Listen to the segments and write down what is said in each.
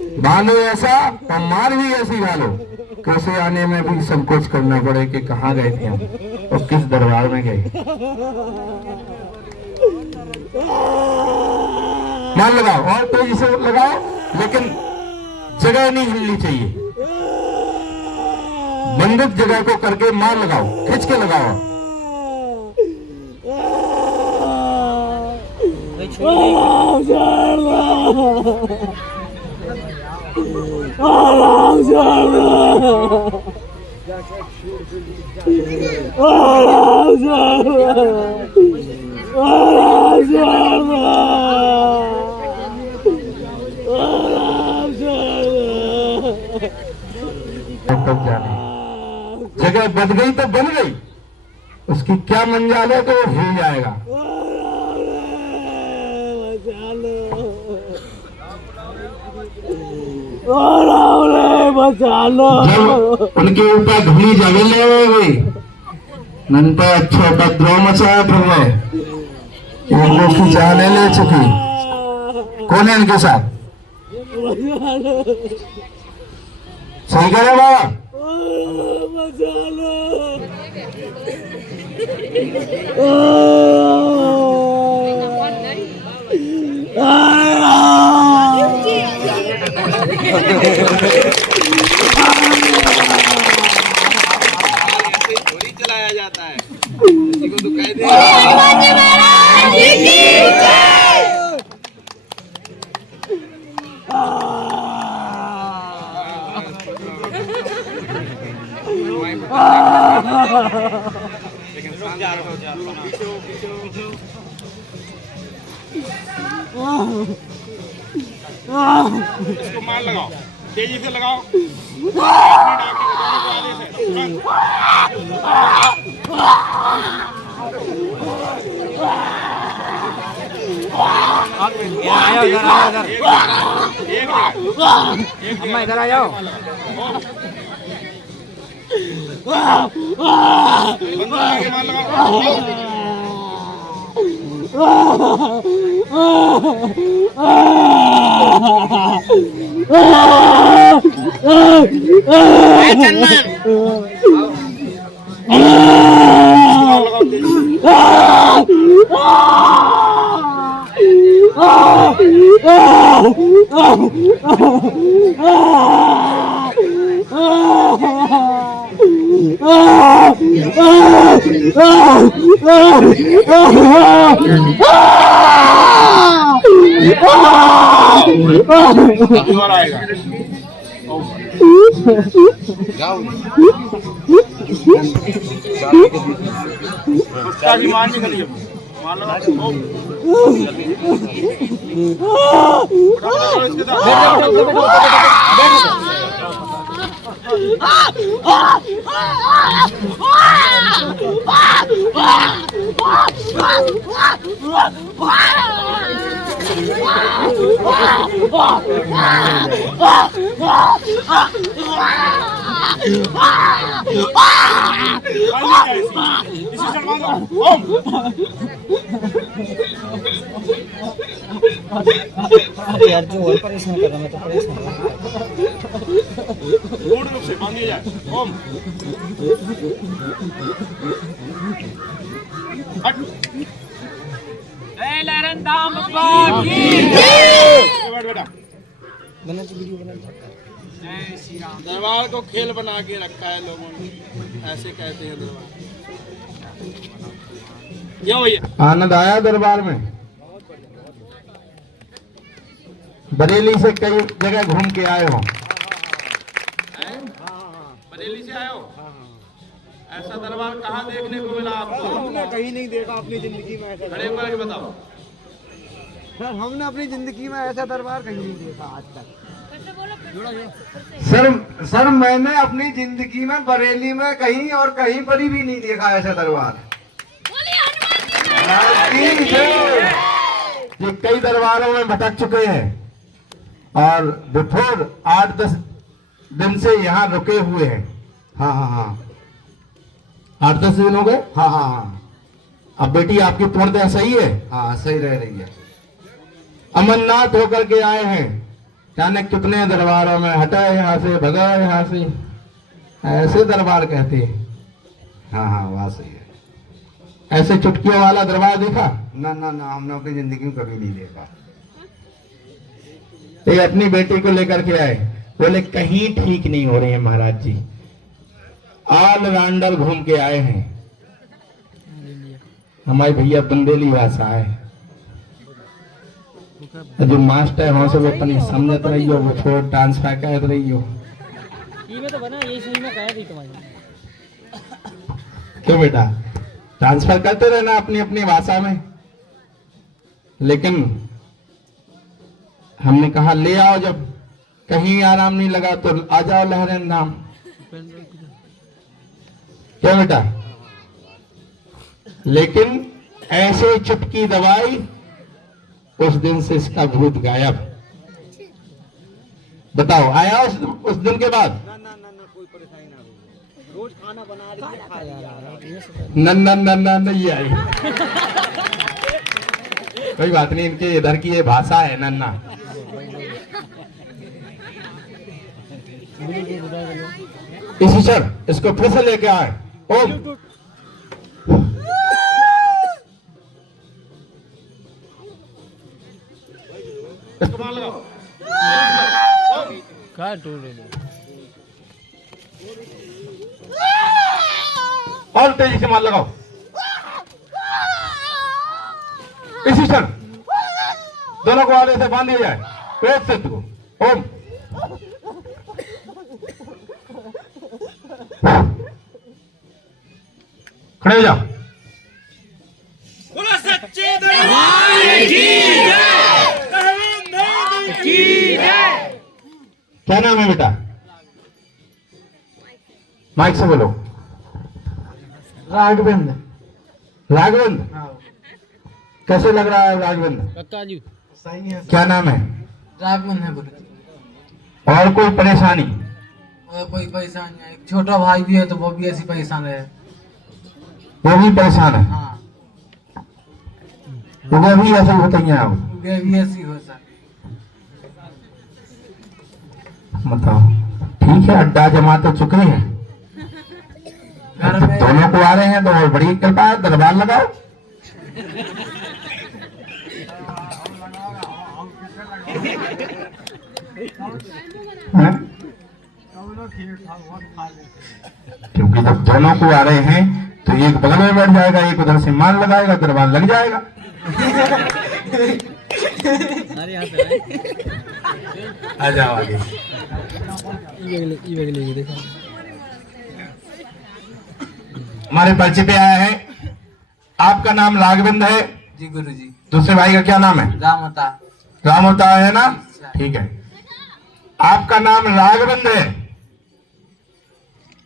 बांधो ऐसा और मार भी ऐसी डालो कैसे आने में भी संकोच करना पड़े कि कहाँ गए थे हम और किस दरबार में गए। मार लगाओ और तेजी से लगाओ, लेकिन जगह नहीं हिलनी चाहिए। बंदित जगह को करके मार लगाओ, खिंच के लगाओ। तब जाने जगह बन गई तो बन गई, उसकी क्या मंजाल है तो वो हिल जाएगा। जब उनके ऊपर धूली जमीन लगेगी नंतर छोटा द्रोह मचाया फिर वो खिंचाने ले चुकी। कौन है इनके साथ? सही करे बाबा। चलाया जाता है किसी को तो कह दे। इसको मार लगाओ, तेजी से लगाओ। अम्मा इधर आ जाओ। यार जो और परेशान कर रहा मैं तो परेशान पूर्ण रूप से मांगिए जाए। ओम लहरन दाम बाबा की बेटा बना तो वीडियो बना। जय श्री राम। दरबार को खेल बना के रखा है लोगों ने, ऐसे कहते हैं दरबार। क्या भैया आनंद आया दरबार में? बरेली से कई जगह घूम के आए हो? बरेली से आए हो? ऐसा दरबार कहाँ देखने को मिला आपको? हमने कहीं नहीं देखा अपनी जिंदगी में ऐसा। खड़े होकर के बताओ। सर हमने अपनी जिंदगी में ऐसा दरबार कहीं नहीं देखा आज तक। सर मैंने अपनी जिंदगी में बरेली में कहीं और कहीं पर भी नहीं देखा ऐसा दरबार। ये कई दरबारों में भटक चुके हैं और बिफोर 8-10 दिन से यहाँ रुके हुए हैं। हाँ हाँ हाँ 8-10 दिन हो गए। हाँ हाँ हाँ। अब बेटी आपकी पूर्णतः सही है? हाँ सही रह रही है। अमरनाथ होकर के आए हैं जाने कितने दरबारों में हटा यहाँ से, भगा यहाँ से, ऐसे दरबार कहते हैं। हाँ हाँ, वहाँ सही है। ऐसे चुटकियों वाला दरबार देखा? ना ना ना, हमने अपनी जिंदगी में कभी नहीं देखा। ये अपनी बेटी को लेकर के आए, बोले कहीं ठीक नहीं हो रही है महाराज जी, ऑलराउंडर घूम के आए हैं। हमारे भैया बुंदेली भाषा है, जो मास्टर वहां से वो अपनी समझत रही हो, वो छोड़ ट्रांसफर कर रही हो। ये तो बना, यही सही में कह दी तुम्हारी। क्यों बेटा, ट्रांसफर करते रहना अपनी अपनी भाषा में। लेकिन हमने कहा ले आओ, जब कहीं आराम नहीं लगा तो आ जाओ लहरें नाम। क्या बेटा? लेकिन ऐसे चुटकी दवाई, उस दिन से इसका भूत गायब। बताओ, आया उस दिन के बाद? ना ना ना ना, कोई परेशानी ना हुई। रोज खाना बना रही है, खा जा नन्ना नन्ना नहीं आई। कोई बात नहीं, इनके इधर की ये भाषा है नन्ना। इसी सर इसको फिर से लेके आए। ओम इसको मार लगाओ। क्या टूट रही और तेजी से मार लगाओ। इसी क्षण दोनों को आगे से बांध दिया जाए, पेट से को। ओम खड़े हो जाओ। क्या नाम है बेटा? माइक से बोलो। राघवेंद्र। राघवेंद्र, कैसे लग रहा है राघवेंद्र? कक्का जी सही है। क्या नाम है? राघवेंद्र है गुरु। और कोई परेशानी? और कोई परेशानी है, एक छोटा भाई भी है तो वो भी ऐसी परेशान है। वो भी परेशान है? हाँ, वो भी ऐसे ही होते हैं। आप वे भी ऐसी हो सर। बताओ, ठीक है, अड्डा जमा तो चुके हैं, घर में दोनों को आ रहे हैं तो और बड़ी कृपा है, दरबार लगाओ। हैं? क्योंकि जब दोनों को आ रहे हैं तो एक बगल में बैठ जाएगा, एक उधर से मान लगाएगा, दरबार लग जाएगा। अरे यहाँ पे आ जाओ आगे। ये देखो हमारे परिचय पे आया है। आपका नाम राघवेंद्र है? जी गुरु जी। दूसरे भाई का क्या नाम है? रामता। राम होता है ना? ठीक है, आपका नाम राघवेंद्र है,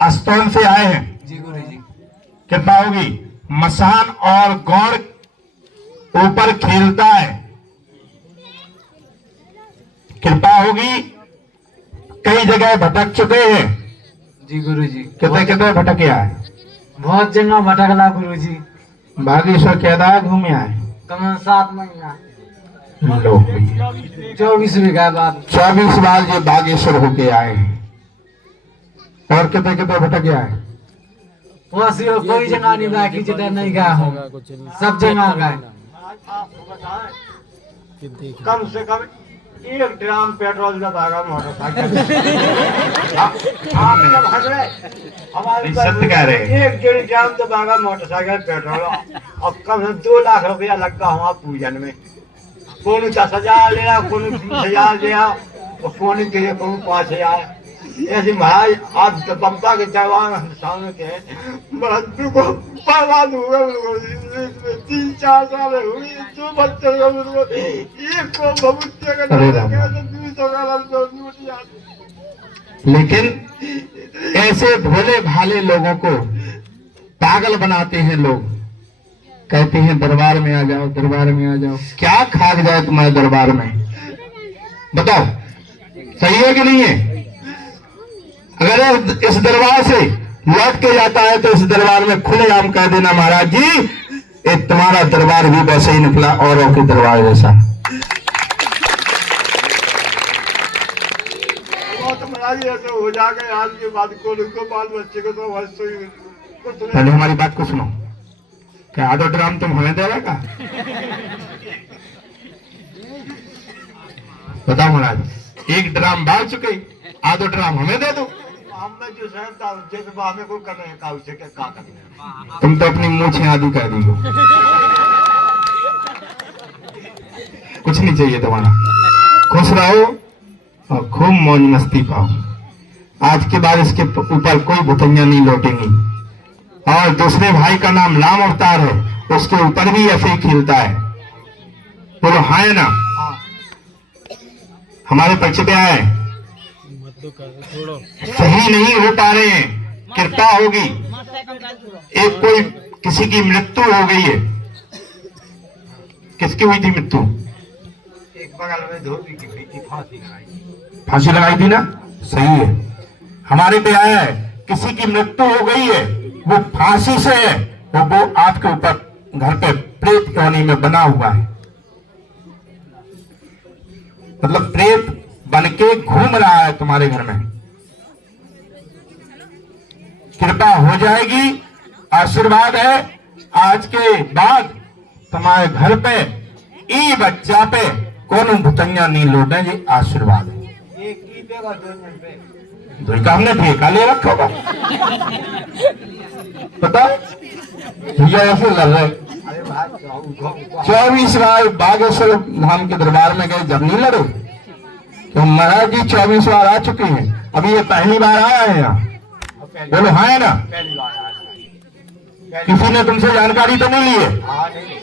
अस्तोन से आए हैं। जी गुरु जी। कृपा होगी, मसान और गौड़ ऊपर खेलता है, कृपा होगी। कई जगह भटक चुके हैं। जी गुरु जी। कितने कितने भटके आए? बहुत जगह भटकला गुरु जी। बागेश्वर क्या घूमे आए? कम 7 महीना। लो भैया, 24 बीघा बाद। 24 बार ये बागेश्वर होके आए हैं। और कितने कितने भटके आए? वैसे कोई जगह नहीं बाकी जिधर नहीं गया हूँ, सब जगह गए। कम से कम 1 ड्राम पेट्रोल का भागा मोटरसाइकिल। हमारे सत्य कह रहे हैं। 1 ड्राम तो भागा मोटरसाइकिल पेट्रोल। अब कम से 2 लाख रुपया लगा हुआ पूजन में। कौन 10,000 ले रहा, कौन 20,000 ले रहा, और कौन के लिए कौन 5,000। ऐसे महाराज आज तो बम्पा के जवान सामने के बच्चों को बर्बाद हुआ। 3-4 साल हुई, 2 बच्चे को एक को भविष्य का लेकिन ऐसे भोले भाले लोगों को पागल बनाते हैं लोग। कहते हैं दरबार में आ जाओ, दरबार में आ जाओ। क्या खाक जाए तुम्हारे दरबार में? बताओ, सही है कि नहीं है? अगर इस दरबार से लौट के जाता है तो इस दरबार में खुलेआम कह देना महाराज जी, ये तुम्हारा दरबार भी वैसे ही निकला औरों के दरबार जैसा। तो महाराज ऐसे हो जाएगा आज के बाद को बाल बच्चे को तो पहले हमारी बात को सुनो। क्या आधा ड्राम तुम हमें देगा का? बताओ महाराज, एक ड्राम बाल चुके, आधा ड्राम हमें दे दो। हमें जो साहब जैसे हमें को करना है का उसे क्या करना है? तुम तो अपनी मूछें आदि कर दी हो। कुछ नहीं चाहिए तुम्हारा, खुश रहो और खूब मौज मस्ती पाओ। आज के बाद इसके ऊपर कोई भुतैया नहीं लौटेंगी। और दूसरे भाई का नाम राम अवतार है, उसके ऊपर भी ऐसे ही खेलता है। बोलो हाँ या ना? हाँ। हमारे पक्ष पे आए, छोड़ो सही नहीं हो पा रहे हैं, कृपा होगी। एक कोई किसी की मृत्यु हो गई है। किसकी हुई थी मृत्यु? एक बगल में धोबी की बेटी फांसी लगाई। फांसी लगाई थी ना? सही है। हमारे पे आया है, किसी की मृत्यु हो गई है, वो फांसी से है, वो आपके ऊपर घर पे प्रेत योनि में बना हुआ है। मतलब प्रेत बन के घूम रहा है तुम्हारे घर में। कृपा हो जाएगी, आशीर्वाद है। आज के बाद तुम्हारे घर पे ई बच्चा पे कौन भुतैया नहीं लौटे, ये आशीर्वाद है। एक की पे और 2 मिनट पे तो का हमने ठेका ले रखा होगा, पता भैया ऐसे लड़ रहे। अरे भाई 24 बार बागेश्वर धाम के दरबार में गए, जब नहीं लड़े तो महाराज जी 24 बार आ चुके हैं। अभी ये पहली बार आया है यहाँ। बोलो हाँ है ना? पहली बार आया। किसी ने तुमसे जानकारी तो नहीं ली है? हाँ नहीं।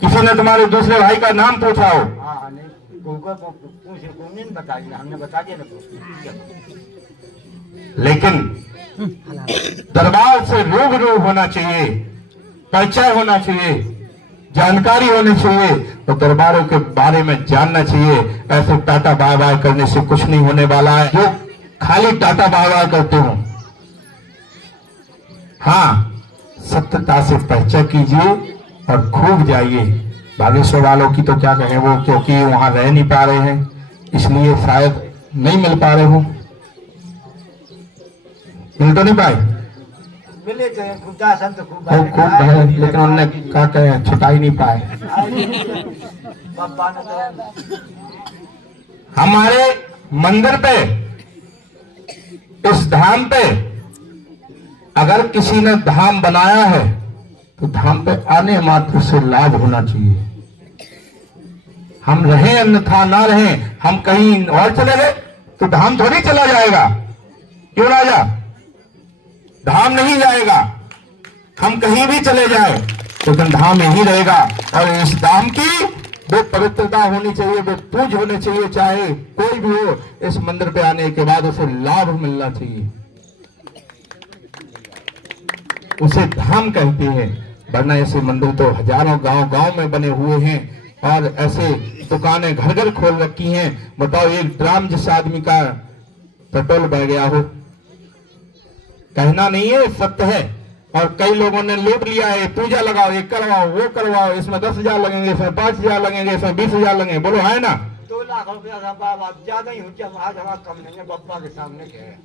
किसी ने तुम्हारे दूसरे भाई का नाम पूछा हो? हाँ नहीं, पूछे को नहीं बता दिया, हमने बता दिया ना। लेकिन दरबार से रूबरू होना चाहिए, परिचय होना चाहिए, जानकारी होनी चाहिए, तो दरबारों के बारे में जानना चाहिए। ऐसे टाटा बाय बाय करने से कुछ नहीं होने वाला है। जो खाली टाटा बाय बाय करते हो, हाँ, सत्यता से परिचय कीजिए और खूब जाइए। बागेश्वर वालों की तो क्या कहें, वो क्योंकि वहां रह नहीं पा रहे हैं, इसलिए शायद नहीं मिल पा रहे हो। मिल तो नहीं पाए, मिले तो खूब दासन तो खूब वो खूब है, लेकिन उन्होंने क्या कहे, छुटा ही नहीं पाए। बाबा ने तो हमारे मंदिर पे, इस धाम पे अगर किसी ने धाम बनाया है तो धाम पे आने मात्र से लाभ होना चाहिए। हम रहें अन्यथा ना रहें, हम कहीं और चले गए तो धाम थोड़ी चला जाएगा। क्यों राजा? धाम नहीं जाएगा। हम कहीं भी चले जाए लेकिन धाम यही रहेगा। और इस धाम की वो पवित्रता होनी चाहिए, वो पूज होनी चाहिए। चाहे कोई भी हो, इस मंदिर पे आने के बाद उसे लाभ मिलना चाहिए। उसे धाम कहते हैं, वरना ऐसे मंदिर तो हजारों गांव-गांव में बने हुए हैं और ऐसे दुकानें घर घर खोल रखी हैं। बताओ, एक ड्राम जिस आदमी का पेट्रोल बह गया हो, कहना नहीं है, सत्य है। और कई लोगों ने लूट लिया है, पूजा लगाओ, ये करवाओ, वो करवाओ, इसमें 10,000 लगेंगे, इसमें 5,000 लगेंगे, इसमें 20,000 लगेंगे। बोलो है ना? 2 लाख रुपया था बाबा, ज्यादा ही होती है, आज हमारा कम नहीं है, बप्पा के सामने क्या है।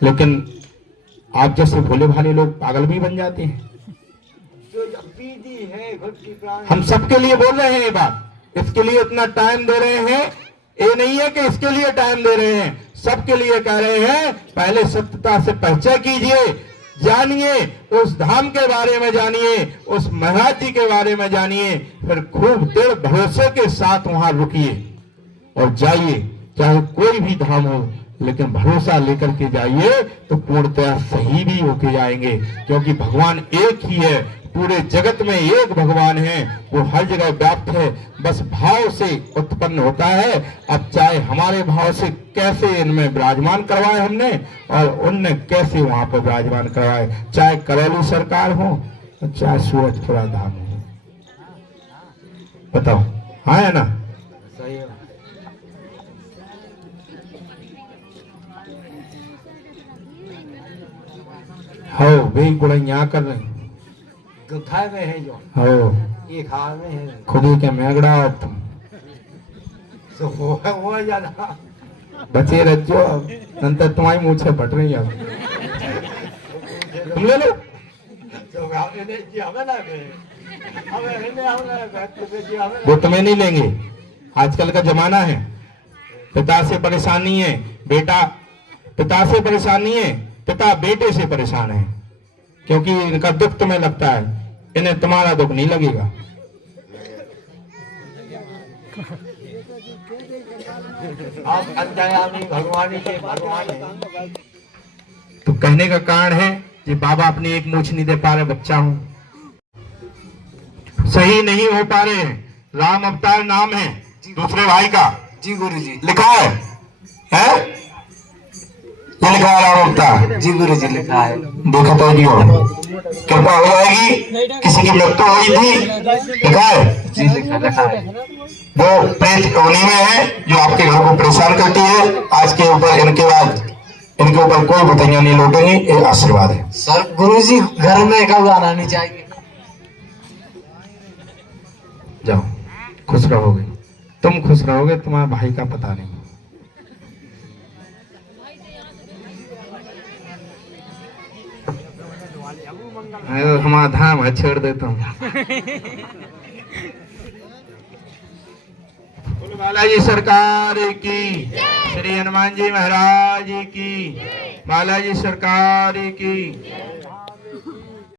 लेकिन आप जैसे भोले भाले लोग पागल भी बन जाते हैं। जो बीदी है घुट की प्राण, हम सबके लिए बोल रहे हैं ये बात, इसके लिए इतना टाइम दे रहे हैं। ये नहीं है कि इसके लिए टाइम दे रहे हैं, सबके लिए कह रहे हैं। पहले सत्यता से परिचय कीजिए, जानिए, उस धाम के बारे में जानिए, उस महाराज जी के बारे में जानिए, फिर खूब देर भरोसे के साथ वहां रुकिए और जाइए। चाहे कोई भी धाम हो, लेकिन भरोसा लेकर के जाइए तो पूर्णतः सही भी होके जाएंगे। क्योंकि भगवान एक ही है, पूरे जगत में एक भगवान है, वो हर जगह व्याप्त है। बस भाव से उत्पन्न होता है। अब चाहे हमारे भाव से कैसे इनमें विराजमान करवाए हमने, और उनने कैसे वहां पर विराजमान करवाए, चाहे करौली सरकार हो चाहे सूरजपुरा धाम हो। बताओ हाँ है ना? सही है। हो वे गुड़ैया कर रहे गुफा में है जो, हो, एक हाल में है, खुद ही के मैगड़ा और तुम। तो वो ज्यादा बचे रहो, नंतर तुम्हारी मूछे फट रही है। तुम ले लो। तो हमें नहीं जी हमें ना दे, हमें नहीं हमें बैठ जी हमें वो तुम्हें नहीं लेंगे। आजकल का जमाना है, पिता से परेशानी है, बेटा पिता से परेशानी है, पिता बेटे से परेशान है, क्योंकि इनका दुख तुम्हें लगता है, इन्हें तुम्हारा दुख नहीं लगेगा। आप अंतर्यामी भगवान के भगवान है। तो कहने का कारण है कि बाबा अपनी एक मूछ नहीं दे पा रहे, बच्चा हूं, सही नहीं हो पा रहे हैं। राम अवतार नाम है दूसरे भाई का। जी गुरुजी। लिखा है? ये लिखा है राम अवतार? जी गुरुजी लिखा है। देखा तो जी, कृपा हो जाएगी। किसी की मृत्यु हुई थी, लिखा है? जी लिखा है। वो प्रेत योनि में है जो आपके घर को परेशान करती है। आज के ऊपर इनके बाद इनके ऊपर कोई बतैया नहीं लौटेंगी, ये आशीर्वाद है। सर गुरुजी घर में कब आना नहीं चाहिए? जाओ, खुश रहोगे, तुम खुश रहोगे, तुम्हारे भाई का पता नहीं। हमारा धाम है, छोड़ देता हूँ। बालाजी सरकार की, श्री हनुमान जी महाराज की, बालाजी सरकार की।